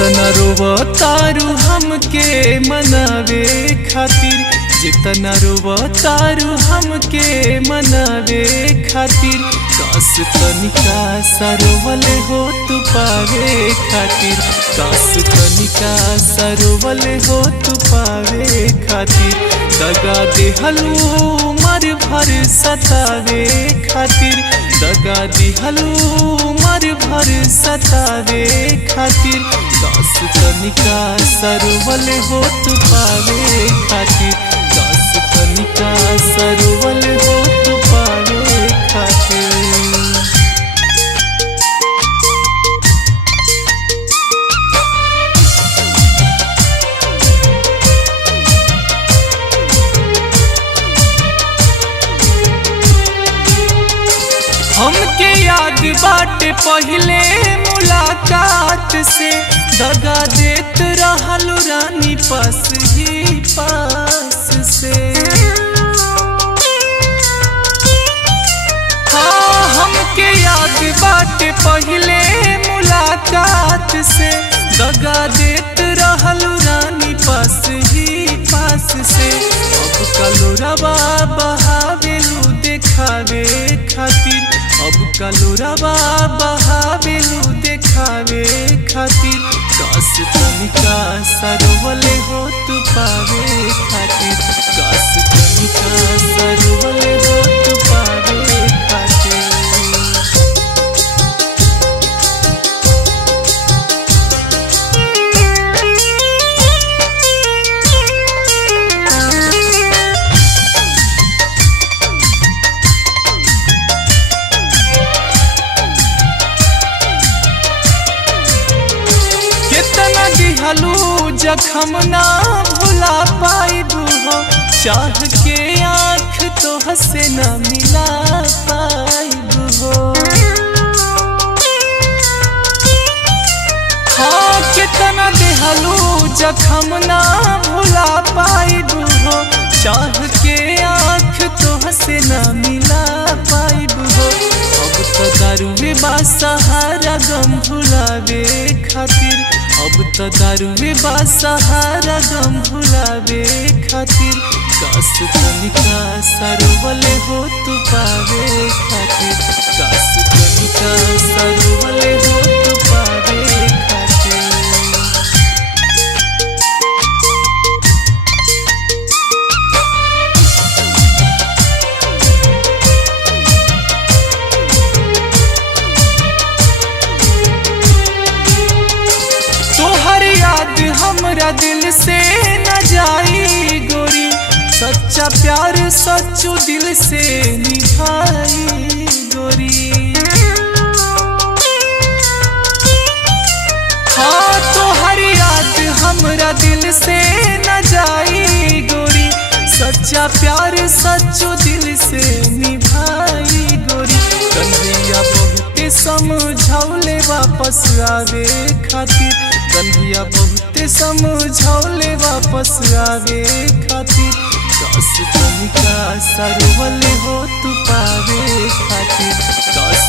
जितना रोवतारू हमके मनावे खातिर, जितना रोवतारू हमके मनावे खातिर, काश तनिका सरोवले हो तू पावे खातिर, काश तनिका सरोवले हो तू पावे खातिर। दगा देहलू मर भर सतावे खातिर, दगा देहलू मर भर सतावे खातिर, काश तनिका सरोवले हो तू पावे खातिर, काश तनिका सरोवले हो तू पावे खातिर। हमके याद बाटे पहले मुलाकात से, दगा देत रहलू रानी पास ही पास से। हाँ हमके याद बाटे पहले मुलाकात से, दगा देत रहलू रानी पास ही पास से। अब कलोरवा बहावेलू देखावे खातिर, अब कलोरवा बहावेलू देखावे खातिर, काश तनिका सरोवले हो तू पावे खातिर, काश तनिका सरोवले हो तू पावे खातिर। कितना दिहलू जखम ना भुला पाइबू हो, चाह के आँख तो हसे ना मिला पाइबू हो। हाँ कितना दिहलू जखम ना भुला पाइबू हो, चाह के आँख तो हसे ना मिला पाइबू हो। अब तो दारुए बासहारा गम भुलावे खातिर, अब तो दारुए बासहारा गम भुलावे खातिर, काश तनिका सरोवले हो तू पावे खातिर, काश तनिका सरोवले हो तू पावे खातिर। तोहर याद हमरा दिल से न जाई गोरी, सच्चा प्यार सच्चू दिल से निभाई गोरी। हाँ तोहर याद हमरा दिल से न जाई गोरी, सच्चा प्यार सच्चू दिल से निभाई गोरी। कन्हैया बहुते समझौले वापस आवे खातिर, कन्हैया बहुते समझौले वापस आवे खातिर, काश तनिका सरोवले हो तू पावे खातिर, काश